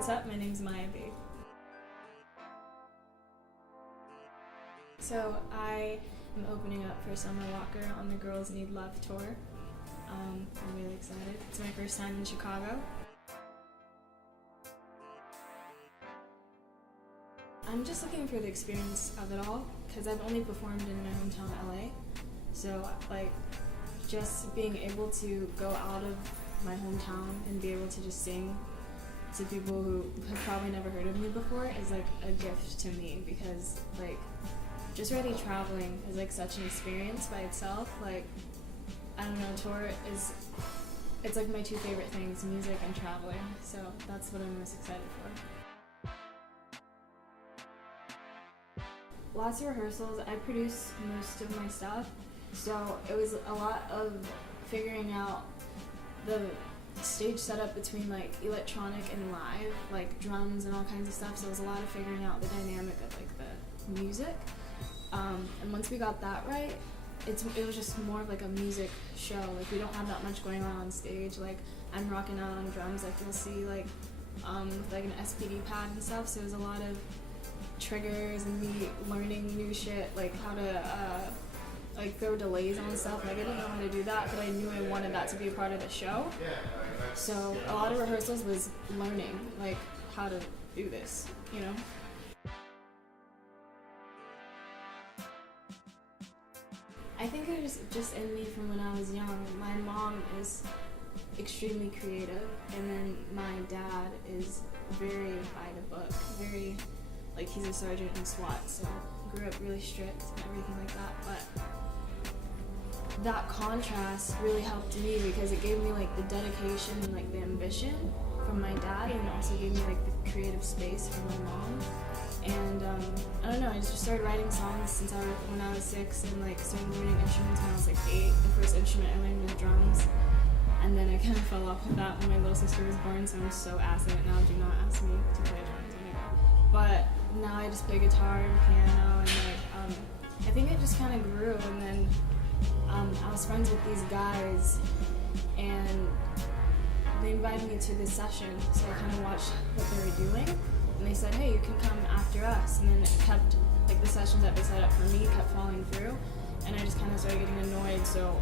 what's up? My name's Maya B. So I am opening up for Summer Walker on the Girls Need Love tour. I'm really excited. It's my first time in Chicago. I'm just looking for the experience of it all because I've only performed in my hometown LA. So like just being able to go out of my hometown and be able to just sing to people who have probably never heard of me before is like a gift to me, because like just already traveling is like such an experience by itself. Like I don't know, tour is, it's like my two favorite things, music and traveling. So that's what I'm most excited for. Lots of rehearsals. I produce most of my stuff, so it was a lot of figuring out the stage setup between like electronic and live, like drums and all kinds of stuff. So it was a lot of figuring out the dynamic of like the music. And once we got that right, it was just more of like a music show. Like we don't have that much going on stage. Like I'm rocking out on drums, like you'll see, like with like an SPD pad and stuff. So it was a lot of triggers and me learning new shit, like how to like throw delays on stuff. Like I didn't know how to do that, but I knew I wanted that to be a part of the show. So a lot of rehearsals was learning like how to do this, you know? I think it was just in me from when I was young. My mom is extremely creative, and then my dad is very by the book, very, like he's a sergeant in SWAT, so grew up really strict and everything like that. But that contrast really helped me because it gave me like the dedication and like the ambition from my dad, and it also gave me like the creative space from my mom. And I don't know, I just started writing songs since when I was 6, and like started learning instruments when I was like 8. The first instrument I learned was drums, and then I kind of fell off with that when my little sister was born, so I'm so ass at it now. Do not ask me to play drums anymore. But now I just play guitar and piano, and like I think it just kind of grew. And then I was friends with these guys, and they invited me to this session, so I kind of watched what they were doing. And they said, hey, you can come after us. And then it kept, like the sessions that they set up for me kept falling through. And I just kind of started getting annoyed, so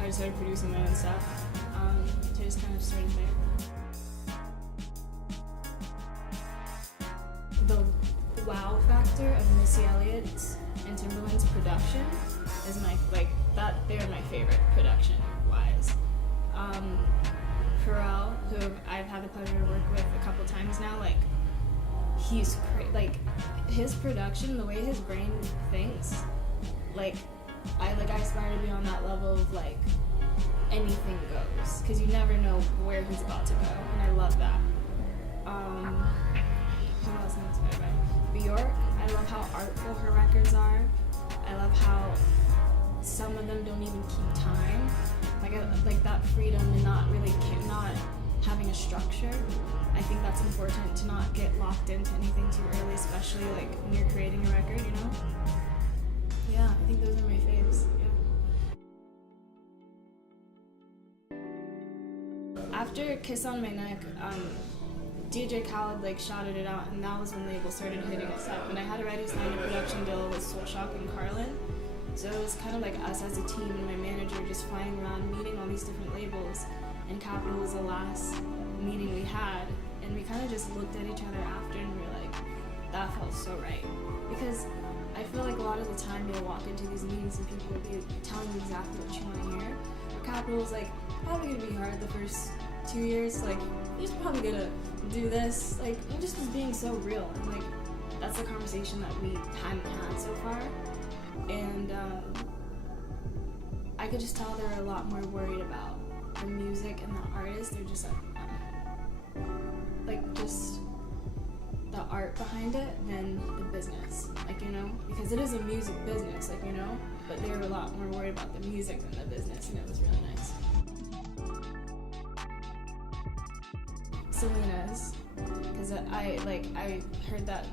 I just started producing my own stuff. So I just kind of started there. The wow factor of Missy Elliott's and Timberland's production is they're my favorite production-wise. Pharrell, who I've had the pleasure to work with a couple times now, like, he's like his production, the way his brain thinks, like I aspire to be on that level of like anything goes, because you never know where he's about to go, and I love that. Who else am I inspired by? Bjork. I love how artful her records are. I love how some of them don't even keep time. Like that freedom and not having a structure. I think that's important, to not get locked into anything too early, especially like when you're creating a record, you know? Yeah, I think those are my faves. Yeah. After Kiss on My Neck, DJ Khaled like shouted it out, and that was when labels started hitting us up. And I had already signed a production deal with Soul Shock and Carlin. So it was kind of like us as a team and my manager just flying around meeting all these different labels. And Capitol was the last meeting we had, and we kind of just looked at each other after and we were like, that felt so right. Because I feel like a lot of the time you'll walk into these meetings and people will be telling you exactly what you want to hear. But Capitol was like, probably gonna be hard the first 2 years, like, you're probably gonna do this. Like, it just was being so real. And like, that's the conversation that we hadn't had so far. And I could just tell they're a lot more worried about the music and the artist. They're just like just the art behind it than the business, like, you know, because it is a music business, like, you know, but they were a lot more worried about the music than the business, and it was really nice. Selena's, because I heard that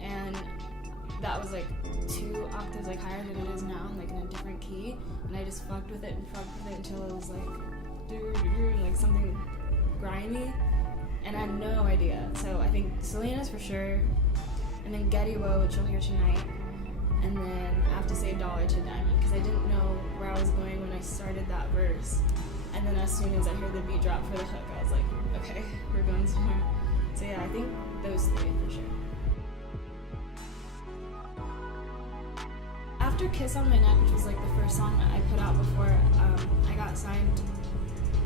and that was like 2 octaves like higher than it is now, like in a different key, and I just fucked with it until it was like like something grimy, and I had no idea. So I think Selena's for sure, and then Getty Woe, which you'll hear tonight, and then I have to say Dollar to Diamond, because I didn't know where I was going when I started that verse. And then as soon as I heard the beat drop for the hook, I was like, okay, we're going somewhere. So yeah, I think those three for sure. After Kiss on My Neck, which was like the first song I put out before I got signed,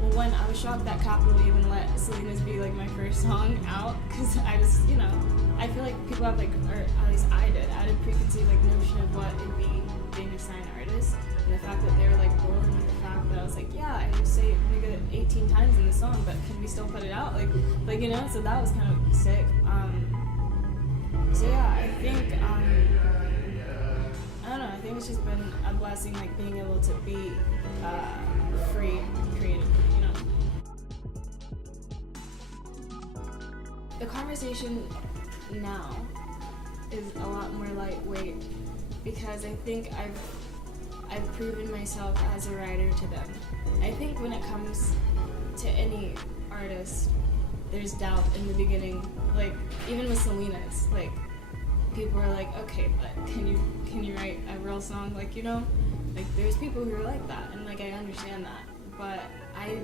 well, one, I was shocked that Capitol even let Selena's be like my first song out, because I just, you know, I feel like people have like, or at least I did, a preconceived like notion of what it'd be being a signed artist, and the fact that they were like rolling with the fact that I was like, yeah, I just say nigga 18 times in the song, but can we still put it out? Like you know, so that was kind of sick. So yeah, I think, I don't know, I think it's just been a blessing, like being able to be free creatively, you know. The conversation now is a lot more lightweight, because I think I've proven myself as a writer to them. I think when it comes to any artist, there's doubt in the beginning. Like even with Selena's, like people are like, okay, but can you write a real song? Like, you know, like there's people who are like that, and like I understand that. But I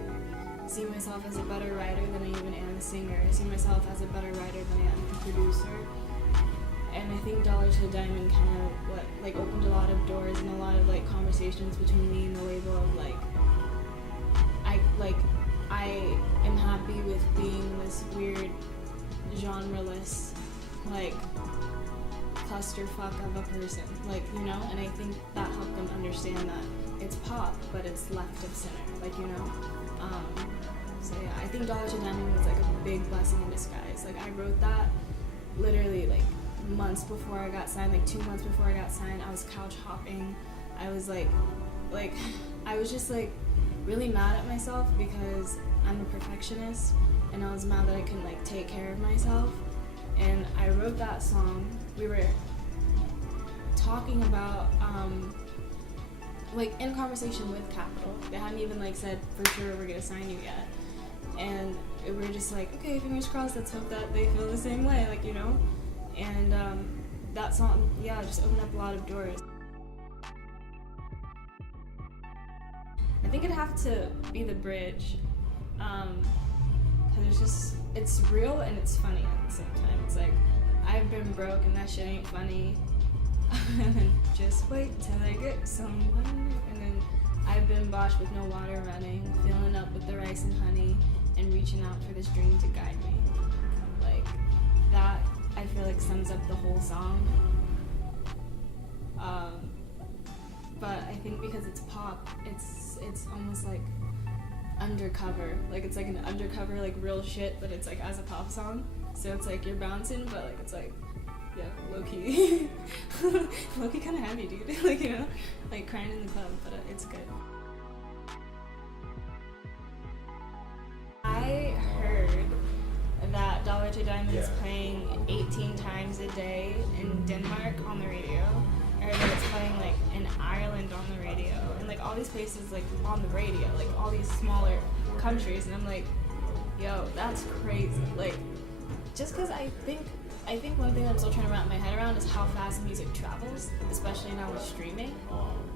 see myself as a better writer than I even am a singer. I see myself as a better writer than I am a producer. And I think Dollar to the Diamond kind of opened a lot of doors and a lot of like conversations between me and the label of I am happy with being this weird genreless like clusterfuck of a person, like, you know, and I think that helped them understand that it's pop but it's left of center, like, you know. So yeah, I think Dollar to the Diamond was like a big blessing in disguise. Like I wrote that literally like months before I got signed, like 2 months before I got signed. I was couch hopping. I was like I was just like really mad at myself because I'm a perfectionist, and I was mad that I couldn't like take care of myself. And I wrote that song. We were talking about like in conversation with Capitol. They hadn't even like said for sure we're gonna sign you yet, and we were just like, okay, fingers crossed, let's hope that they feel the same way, like, you know. And that song, yeah, just opened up a lot of doors. I think it'd have to be the bridge, because it's real and it's funny at the same time. It's like, I've been broke and that shit ain't funny, and then just wait till I get someone, and then I've been boshed with no water running, filling up with the rice and honey, and reaching out for this dream to guide me. Like, that, I feel like sums up the whole song. But I think because it's pop, it's almost like undercover. Like it's like an undercover, like real shit, but it's like as a pop song. So it's like you're bouncing, but like it's like, yeah, low key. Low key kind of heavy, dude. Like, you know, like crying in the club, but it's good. I heard that Dollar to Diamond is playing 18 times a day in Denmark on the radio. I heard that it's playing like in Ireland on the radio, and like all these places like on the radio, like all these smaller countries, and I'm like, yo, that's crazy. Like, just because I think one thing I'm still trying to wrap my head around is how fast music travels, especially now with streaming.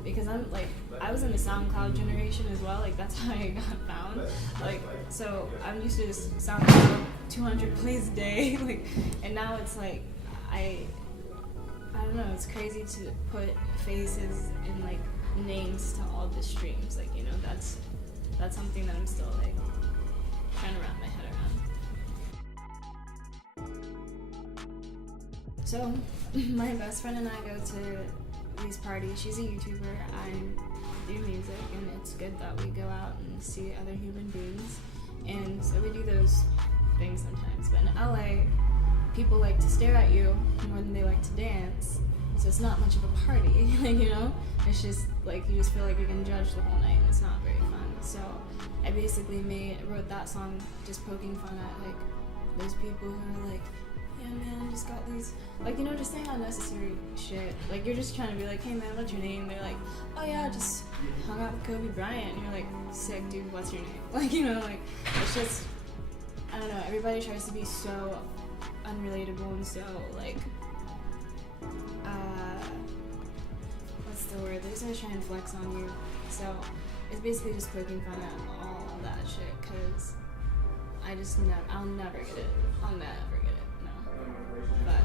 Because I'm like, I was in the SoundCloud generation as well, like that's how I got found. Like, so I'm used to this SoundCloud 200 plays a day, like, and now it's like, I don't know, it's crazy to put faces and like names to all the streams, like, you know, that's something that I'm still like trying to wrap my head around. So, my best friend and I go to these parties. She's a YouTuber, I do music, and it's good that we go out and see other human beings, and so we do those things sometimes. But in LA, people like to stare at you more than they like to dance, so it's not much of a party, like, you know? It's just like you just feel like you're getting judged the whole night, and it's not very fun. So I basically wrote that song just poking fun at like those people who are like, yeah man, I just got these, like, you know, just saying unnecessary shit. Like, you're just trying to be like, hey man, what's your name? They're like, oh yeah, I just hung out with Kobe Bryant. And you're like, sick dude, what's your name? Like, you know, like, it's just, I don't know, everybody tries to be so unrelatable and so, like, what's the word? They're just gonna try and flex on you. So it's basically just poking fun at all of that shit, because I'll never get it. I'll never get it, no. But,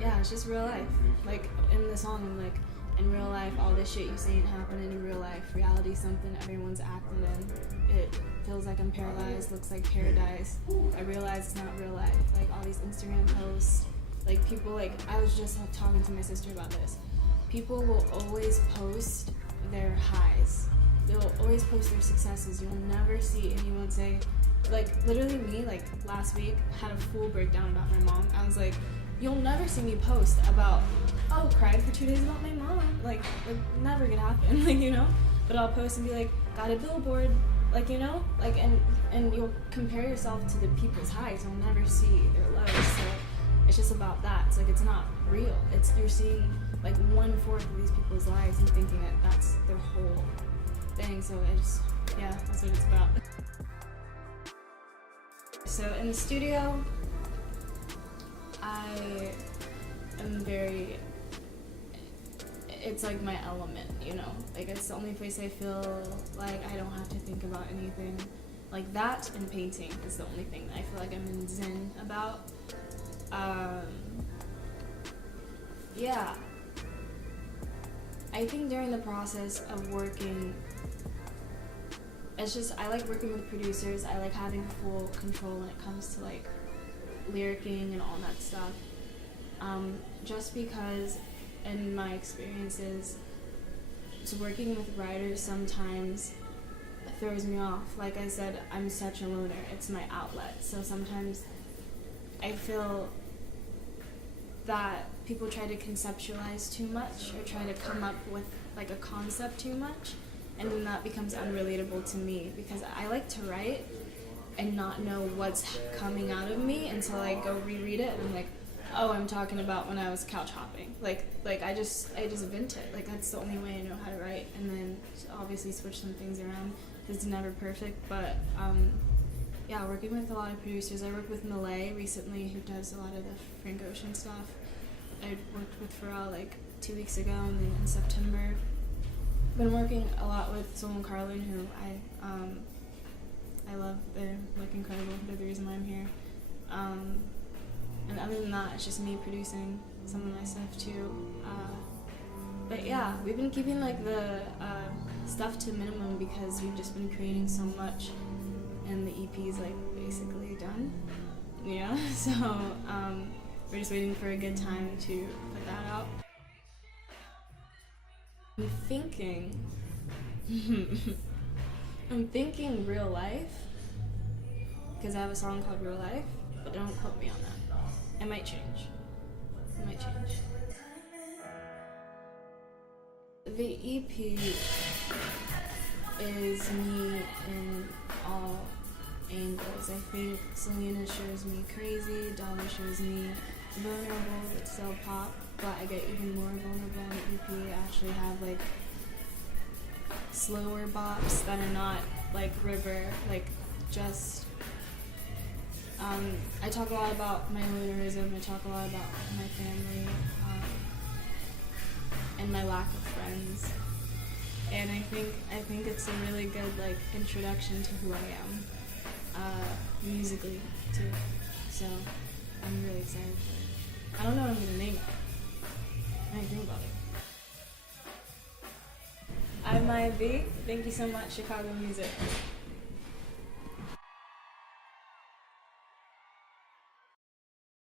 yeah, it's just real life. Like, in the song, I'm like, in real life, all this shit you see ain't happening in real life. Reality's something everyone's acting in. It feels like I'm paralyzed, looks like paradise. I realize it's not real life. Like, all these Instagram posts, like, people, like, I was just talking to my sister about this. People will always post their highs. They'll always post their successes. You'll never see anyone say, like, literally me, like, last week, had a full breakdown about my mom. I was like, you'll never see me post about, oh, cried for 2 days about my mom. Like never gonna happen, like, you know? But I'll post and be like, got a billboard, like, you know? Like, and you'll compare yourself to the people's highs. You'll never see their lows. So it's just about that. It's like, it's not real. It's, you're seeing, like, 1/4 of these people's lives and thinking that that's their whole thing. So yeah, that's what it's about. So in the studio, I am it's like my element, you know? Like, it's the only place I feel like I don't have to think about anything. Like, that and painting is the only thing that I feel like I'm in zen about. Yeah. I think during the process of working, it's just, I like working with producers. I like having full control when it comes to, like, lyricking and all that stuff. Just because in my experiences, working with writers sometimes throws me off. Like I said, I'm such a loner. It's my outlet. So sometimes I feel that people try to conceptualize too much or try to come up with, like, a concept too much, and then that becomes unrelatable to me, because I like to write and not know what's coming out of me until I go reread it and I'm like, oh, I'm talking about when I was couch hopping. Like I just vent it. Like, that's the only way I know how to write, and then obviously switch some things around. It's never perfect, but yeah, working with a lot of producers. I worked with Malay recently, who does a lot of the Frank Ocean stuff. I worked with Pharrell like 2 weeks ago, and then in September. Been working a lot with Soul and Carlin, who I love. They're, like, incredible. They're the reason why I'm here. And other than that, it's just me producing some of my stuff too. But yeah, we've been keeping, like, the stuff to minimum because we've just been creating so much, and the EP's, like, basically done. Yeah, so we're just waiting for a good time to put that out. I'm thinking real life, because I have a song called Real Life, but don't quote me on that. It might change. The EP is me in all angles. I think Selena shows me crazy, Dolly shows me vulnerable but still pop, but I get even more vulnerable on the EP. I actually have, like, slower bops that are not like River, like, just I talk a lot about my lonerism. I talk a lot about my family and my lack of friends, and I think it's a really good, like, introduction to who I am musically too. So I'm really excited for it. I don't know what I'm gonna name it. I didn't think about it. I'm Maya B. Thank you so much, Chicago Music.